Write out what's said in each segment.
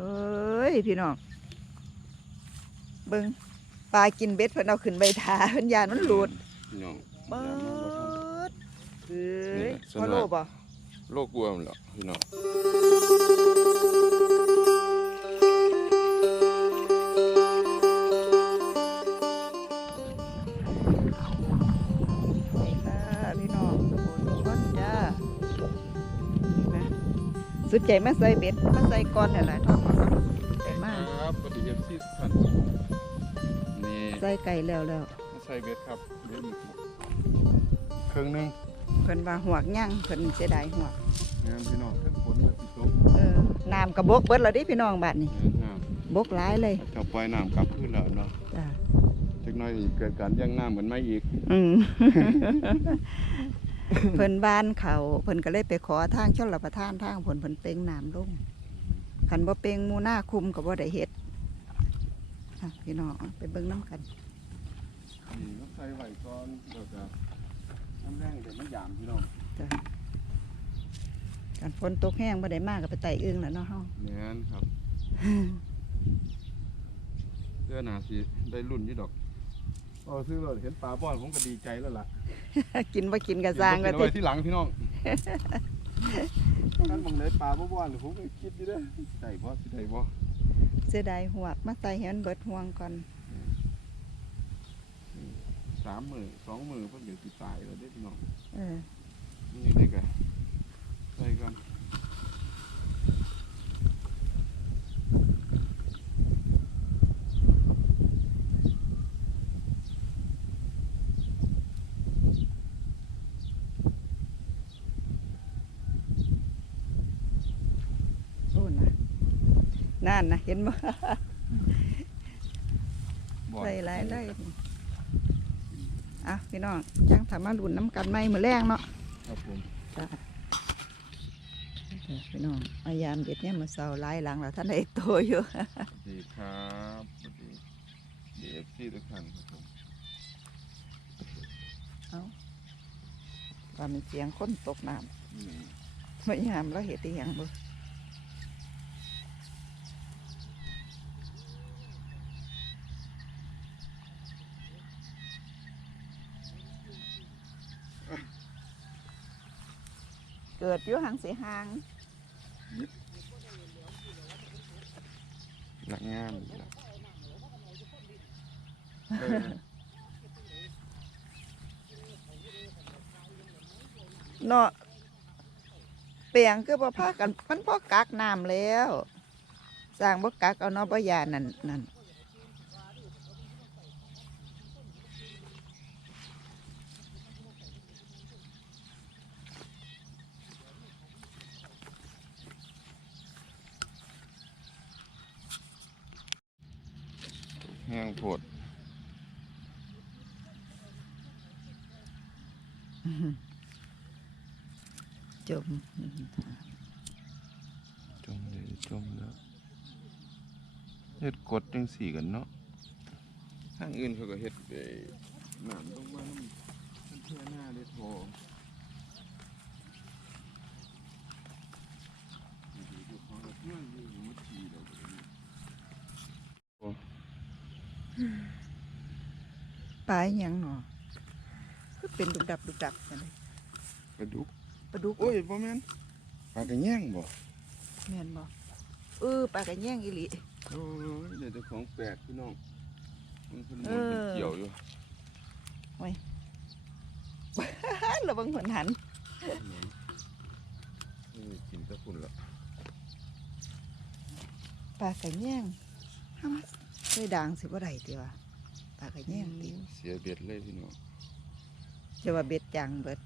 เอ้ยพี่น้องเบิ่งปลากินเบ็ดเพิ่นเอาขึ้นใบทาเพิ่นยานมันหลุดพี่น้องเบิดเอ้นี่ยแหละส่วนพ่อโลมากบ่โลกกลัวมันหรอกพี่น้อง สุดใจมาใส่เบ็ดมาใส่ก้อนนี่แหละท้องก่อนแต่มาครับปฏิเอฟซีทุกท่านนี่ใส่ไก่แล้วแล้วมาใส่เบ็ดครับเบ็ดอีกเครื่องหนึงเพิ่นว่าหวกย่างเพิ่นเสียดายหวกงามพี่น้องเครื่องฝนมาสิตกเออน้ำกระบกเบิดแล้วดิพี่น้องบัดนี้งามบกหลายเลยเจะปล่อยน้ำกลับขึ้นแล้วเนาะจ้าจักหน้อยอีกเกิดการย่างน้ำเหมือนไม่อีก อืม เพิ่นบ้านเขาเพิ่นก็เลยไปขอทางชลประทานทางผลเพิ่นเป่งน้ำลงคันบ่เป่งหมูหน้าคุมก็บ่ได้เฮ็ดอะพี่น้องไปเบิ่งน้ำกันนี่ต้องใส่ไหวก่อนแล้วก็น้ำแรงเดี๋ยวมันหยามพี่น้องจ้ะกันฝนตกแห้งบ่ได้มากก็ไปไต่อึ้งแล้วเนาะเฮาแม่นครับเสื้อหนาสิได้รุ่นอยี่ดอก พอซื้อเราเห็นปลาบ้อนผมก็ดีใจแล้วล่ะกินบ่กินก็สร้างก็ก็ติติที่หลังพี่น้องท่านมองไหนปลาบ่บ้อนผมก็คิดอยู่เด้อได้บ่สิได้บ่เสียดายหวกมาไต่ให้มันเบิดห่วงก่อนสามมือสองมือเพิ่นเดี๋ยวสิตายแล้วเด้อพี่น้องเออ นี่ได้กันใส่กัน โอ้น่ะ นั่นนะเห็นบ่บ่อนใส่หลายเลยอะพี่น้องจังถามมาลุ้นน้ำกันไหมมื้อแรงเนาะครับผมจ้าพี่น้องพยายามเด็ดเนี่ยมาเสาหลายหลังแล้วท่านได้โตอยู่สวัสดีครับสวัสดีดีเอฟซีทุกท่านครับผมว่ามีเสียงคนตกน้นี่ำไม่ยามแล้วเหตุอีหยังบ่ ดอยู่หังเสียหางหลักงานนี่ล่ะเออเนาะเปียงคือบ่พากันมันพอกักน้ำแล้ว สร้างบ่กักเอาเนาะบ่ยานนั่นนั่น โพดจมจมเลยจมแล้วเฮ็ดกดจังสี่กันเนาะทางอื่นเขาก็เฮ็ดไอ้น้ำลงมาน้ำมันเพื่อหน้าได้โทดูของเราเพื่อนอยู่มุดทีเดียวกันนี่ ปลาอิหยังเนาะคือเป็นดุกดับดุกดับจังเลยปลาดุกปลาดุกโอ้ยบ่แม่นปลากระแยงบ่แม่นบ่เออปลากระแยงอีหลีโอ้ยเดี๋ยวเจ้าของแปลกพี่น้องมันเพิ่นเอมันอเป็นเกี่ยวอยู่ระวังหันหันเออกินแตะพุ่นละปลากระแยงห้ามาใส่ด่างสิบ่ได้ติวะ ปลากระแยงติเสียเบ็ดเลยพี่น้องจะว่าเบ็ดจังเบิด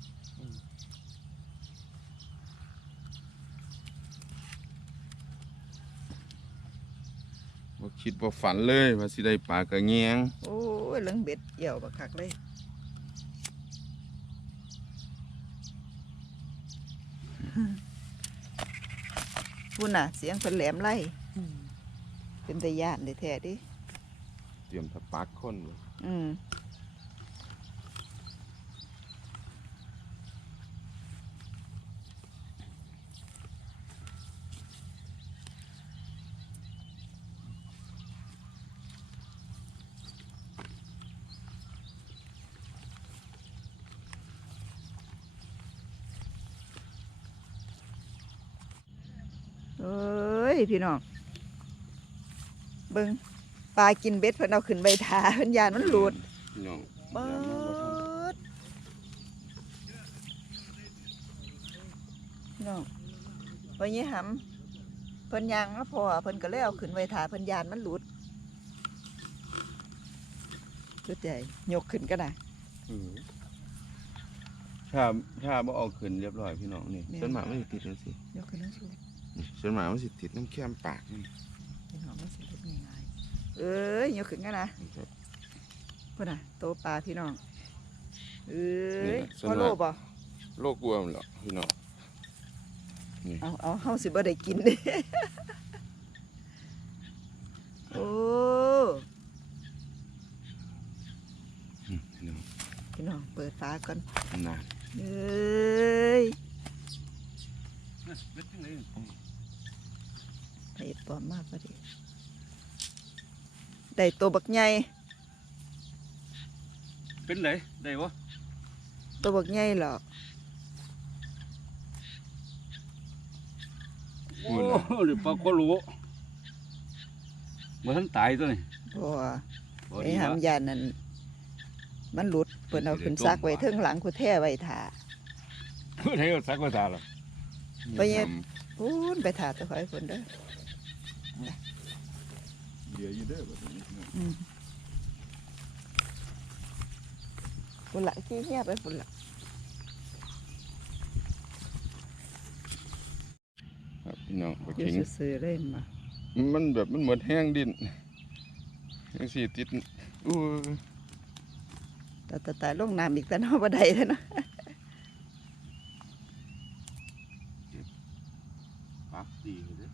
บ่คิดบ่ฝันเลยว่าสิได้ปลากระแยงโอ้ยเหลืองเบ็ดเหี่ยวบักคักเลยพูดน่ะ เสียงเพิ่นแหลมไล่เป็นตะยานเด้แท้ๆดิ Tiêm thật bác khôn rồi. Ừ. ơi thì nó bưng นเลยอืมเอ้ยพี่น้องเบิ่งปลากินเบ็ดเพิ่นเอาขึ้นใบทาเพิ่นยานมันหลุดพี่น้องเบิดพี่น้องพอยี่หำเพิ่นยางมาพอเพิ่นก็เลยเอาขึ้นใบทาเพิ่นยานมันหลุดจุดใหญ่ยกขึ้นก็ได้เออถ้าถ้าบ่เอาขึ้นเรียบร้อยพี่น้องนี่แม่น ส่วนมากมันสิติดจังซี่ยกขึ้นทั้งสูงนี่ส่วนมากมันสิติดน้ำแคมปากนี่พี่น้องมันสิ เฮ็ดง่ายๆเอ้ยยกขึ้นกันนะครับพุ่นน่ะโตปลาพี่น้องเอ้นี่ยน่ะส่วนพอมากโลบ่โลกกลัวมันเหรอพี่น้องเอาเอาเฮาสิบ่ได้กินเด้โอ้อืมพี่น้องพี่น้องเปิดฝาก่อนนานเอ้ยเบ็ดจังเลยไปปลอมมากพอดี ได้ตัวบักใหญ่เป็นไรได้วะตัวบักใหญ่เหรอโอ้หรือปลาโคโลบ่ทันตายตัวนี้บ่บ่ไอ้ดีวะหำยานนั่นมันหลุดเพิ่นเอาขึ้นซักไว้เทิงหลังกูแท้ไว้ท่าเพื่อนให้เอาสักว่าตาหรอไปเฮ็ดพูนไปท่าตะคอยเพิ่นเด้อ เดี๋ยวอยู่เด้อแบบนี้พี่น้องอืมพุ่นละขี้เหี้ยไปพุ่นละครับพี่น้องปลาอยู่เข็งซื่อๆเลยมามันแบบมันเหมือนแห้งดินยังสี่ติดอู้แต่แต่ตายลงน้ำอีกแต่เนอบ่ได้แล้วนะ ปากดีเลย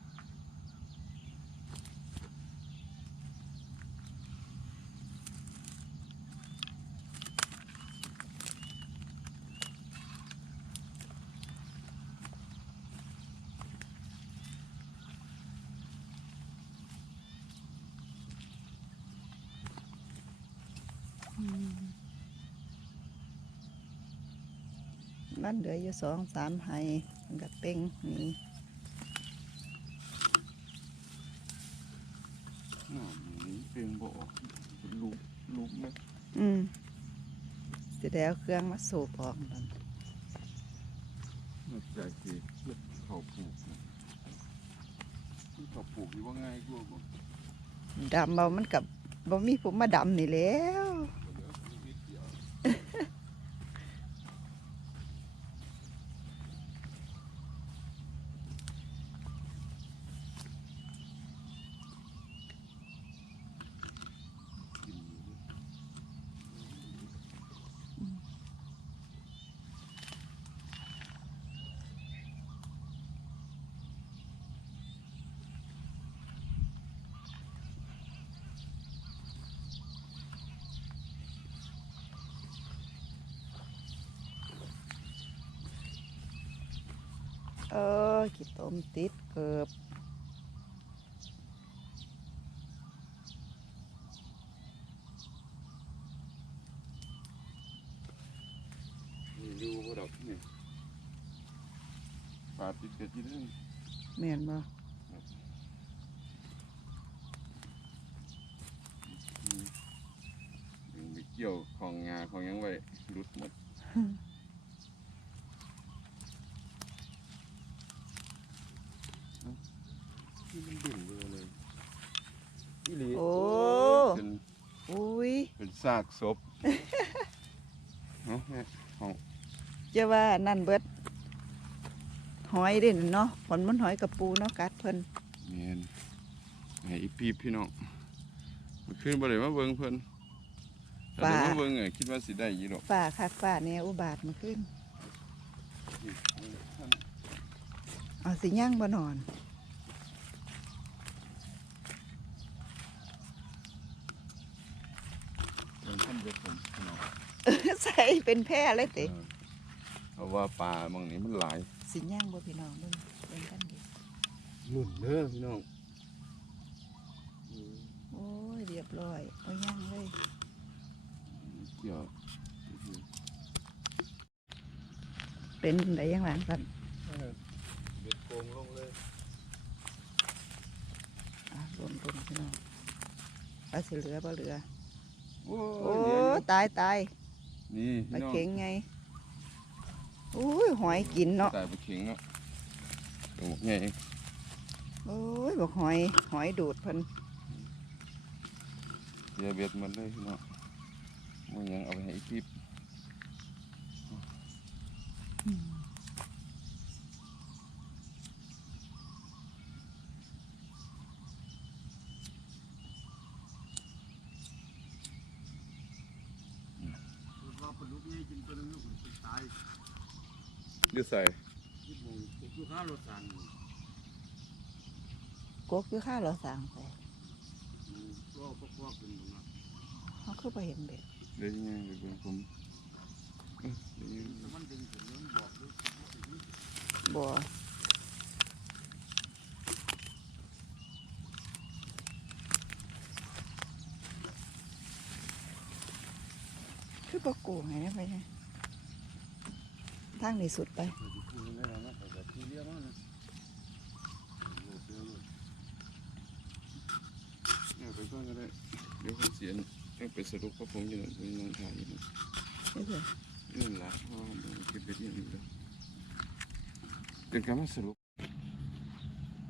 มันเหลืออยู่สองสามไห้มันก็เป่งนี่น้ำนี้เป็นบ่ออกเป็นลูกลูกไหมอืมสิได้เอาเครื่องมาสูบออกนั่นนอกจากที่เฮ็ดข้าวปลูกนะข้าวปลูกนี่ว่าง่ายกว่าบ่ดำเอามันกับบ่มีผมมาดำนี่แหล้ว เออขี้ต้มติดเกือบนี่อยู่บ่ดอกนี่ปลาติดกระจินแม่นบ่ยังไปเกี่ยวของงาของหยังไว้หลุดหมดเอ้านี่มันดิ่งไปเลยอีหลี โอ้ เป็น อุ้ย เป็น ซากศพเนาะแม่จะว่านั่นเบิดหอยเด่นเนาะผลมันหอยกับปูเนาะกัดเพิ่นเมียนไอ้อีปีพี่น้องมันขึ้นบ่ได้มาเบิ่งเพิ่นถ้าได้มาเบิ่งอะคิดว่าสิได้อยู่ดอกฝ่าคักฝ่าเนี่ยอุบาทมาขึ้น เอาสิย่างบ่นอน เป็นท่านเด็กผมพี่น้องใส่เป็นแพร่เลยเอติอเพราะว่าปลาบางนี้มันหลายสิย่างบ่พี่น้องเบิ่งเบิ่งกันดิหนุนเด้อพี่น้องโอ้ยเรียบร้อยเอาย่างเลยเกี่ยวเป็นไดยังหลังกัน เบ็ดโกงลงเลยพุ่นพี่น้องปลาสิเหลือบ่เหลือ โอ้โอ้ยเดี๋ยวอยู่ตายตายนี่ปลาพี่น้องเข็งไงอุ้ยหอยกินเนาะตายปลาเข็งเนาะโอ้ใหญ่โอ้ยบอกหอยหอยดูดเพิ่นเสียเบ็ดหมันเลยพี่น้องมันยังเอาไปให้อีกทีว่าปลาดุกนี่กินตัวนึงมันตาย ยืดใส่ที่มองลูกค้ารถสั่นกกอยู่ข้าเราสั่งไปก็พวกพวกเป็นมาเขาคือไปเห็นเบ็ดเดี๋ยวยังไงเดี๋ยวผมผมเอ้ยเดี๋ยวยังไงมันดึงถึงมันบอกด้วยบ่คือบ่กูไงนะไปเนี่ย ทางในสุดไปเรียกว่านะเอาไปก่อนก็ได้เดี๋ยวผมเสียนต้องไปสรุปกับผมอยู่นั่นผมนั่งถ่ายอยู่นั่นนี่อนี่นละเพราะว่ามันเก็บเบ็ดอย่างนี้แล้วเป็นการมาสรุป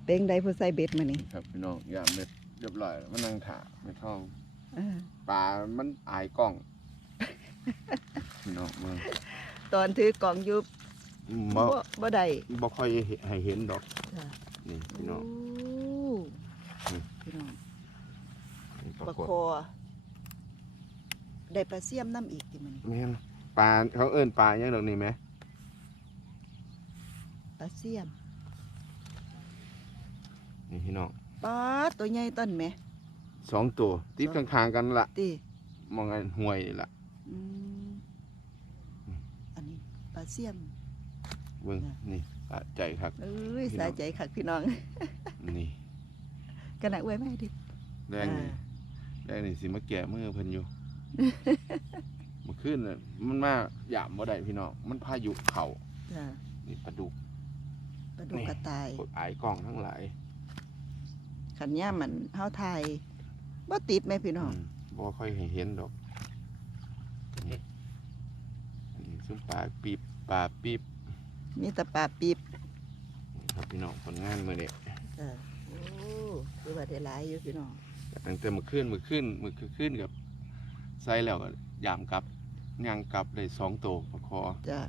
เป็นใดผู้ใส่เบ็ดมานี่ครับพี่น้องอย่าเบ็ดเรียบร้อยแล้วมันนั่งถ่าไม่ท้องปลามันอายกล้องพี่น้องเมือง ตอนถือกล่องอยุบบ่บ่ได้บ่ค่อยให้เห็นดอกจ้ะนี่พี่น้องโอืมพี่น้องนี่ปลาปรากฏคอได้ปลาเสียมน้ำอีกติมันแม่นปลาเขาเอิ้นปลาอยังดอกนี่ไหมปลาเสียมนี่พี่น้องปลาตัวใหญ่ต้นไหมสองตัวติดข้างๆกันละตีมองไงห่วยนี่ละอืมอันนี้ปลาเสียมเบิ่งน่ะนี่ปลาใจครับเอ้ยพี่น้องสายใจคักพี่น้องนี่กันนะอวยแม่ดิแรงนี่แรงนี่สิมาแก่มือเพิ่นอยู่เมื่อคืนน่ะมันมาหยามบ่ได้พี่น้องมันพายุเข้าจ้ะนี่ปลาดุกปลาดุกกระต่ายพวกอายกล้องทั้งหลายขันย่ามมันเฮาไทยบ่ติดไหมพี่น้องอืมบ่ค่อยให้เห็นดอกนี่อันนี้ซุ่มปลาปีบ ปลาปีบมีแต่ปลาปีบนี่ครับพี่น้องผลงานมื้อนี้จ้ะโอ้คือว่าได้หลายอยู่พี่น้องตั้งแต่มื้อคืนมื้อคืนมื้อคืนกับใส่แล้วก็ยามกลับย่างกลับได้สองตัวปลาคอจ้ะ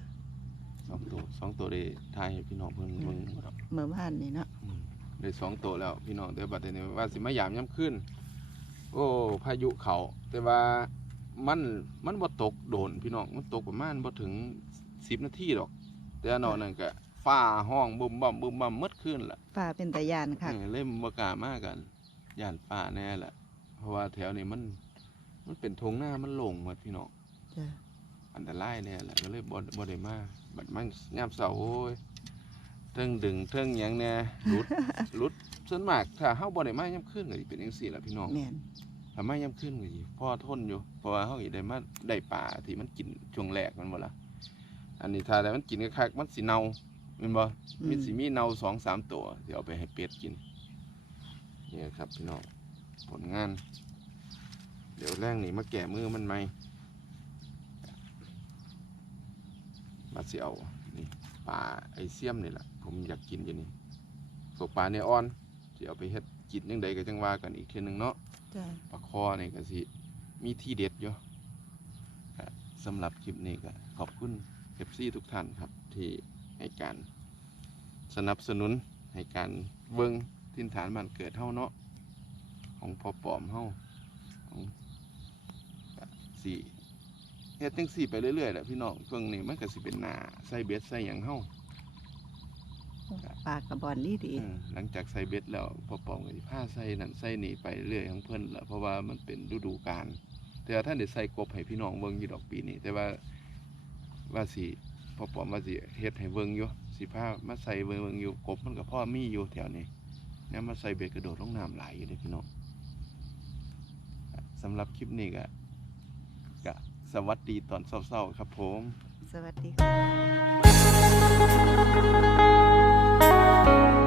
สองตัวสองตัวได้ทายให้พี่น้องเพิ่นเบิ่งดอกเมื่อวานนี่เนาะอืมได้สองตัวแล้วพี่น้องแต่บัดนี้ว่าสิมายามย่ำขึ้น โอ้พายุเขาแต่ว่ามันมันบ่ตกโดนพี่น้องมันตกประมาณบ่ถึง สิบนาทีดอก แต่อันนอกนั้นก็ฟ้าห้องบึมบ่มบึมบ่มหมดขึ้นละปลาเป็นตะยานค่ะ เออเล่มบ่กล้ามากันย่านฟ้าแน่แหละเพราะว่าแถวนี้มัน มันเป็นทงหน้ามันโล่งหมดพี่น้องจ้ะอันตรายแน่แหละก็เลยบ่บ่ได้มาบัดมันยามเช้าโอ้ยเทิงดึงเทิงหยังแน่หลุด หลุดส่วนมากถ้าเฮาบ่ได้มายามคืนก็สิเป็นจังซี่ล่ะพี่น้อง แม่นถ้ามายามคืนก็สิพอทนอยู่ เพราะว่าเฮาสิได้มาได้ปลาที่มันกินช่วงแรกมันบ่ล่ะ อันนี้ถ้าได้มันกินคักๆมันสิเน่าแม่นบ่อืมีสิมีเน่าสองสามตัวสิเอาไปให้เป็ดกินนี่ครับพี่น้องผลงาน เดี๋ยวแรงนี่มาแก่มือมันไหมมาสิเอานี่ปลาไอเสียมนี่แหละผมอยากกินอยู่นี่พวกปลาเนื้ออ่อนสิเอาไปเฮ็ดกินยังไงก็จังว่ากันอีกเทีนึงเนาะจ้ะปลาคอนี่ก็สิมีที่เด็ดอยู่ก็สำหรับคลิปนี้ก็ขอบคุณ เอฟซีทุกท่านครับที่ให้การสนับสนุนให้การเวิงทินฐานบ้านเกิดเฮาเนาะของพอปอมเฮาของก็สี่เฮ็ดจังสี่ไปเรื่อยๆแหละพี่น้องช่วงนี้มันก็สิเป็นหนาใส่เบ็ดใส่หยังเฮาปลากระบอนดีดีเออหลังจากใส่เบ็ดแล้วพอปอมก็สิพาใส่นั่นใส่นี่ไปเรื่อยของเพิ่นละเพราะว่ามันเป็นฤดูกาลแต่ว่าท่านได้ใส่กบให้พี่น้องเบิ่งอยู่ดอกปีนี้แต่ว่า ว่าสิพอปอมว่าสิเฮ็ดให้เบิ่งอยู่สิพามาใส่เบิ่งอยู่กบมันกับพ่อมีอยู่แถวนี้เนี่ยมาใส่เบ็ดกระโดดลงน้ำหลายอยู่เลยพี่น้องสำหรับคลิปนี้ก็กสวัสดีตอนเช้าๆครับผม สวัสดีค่ะ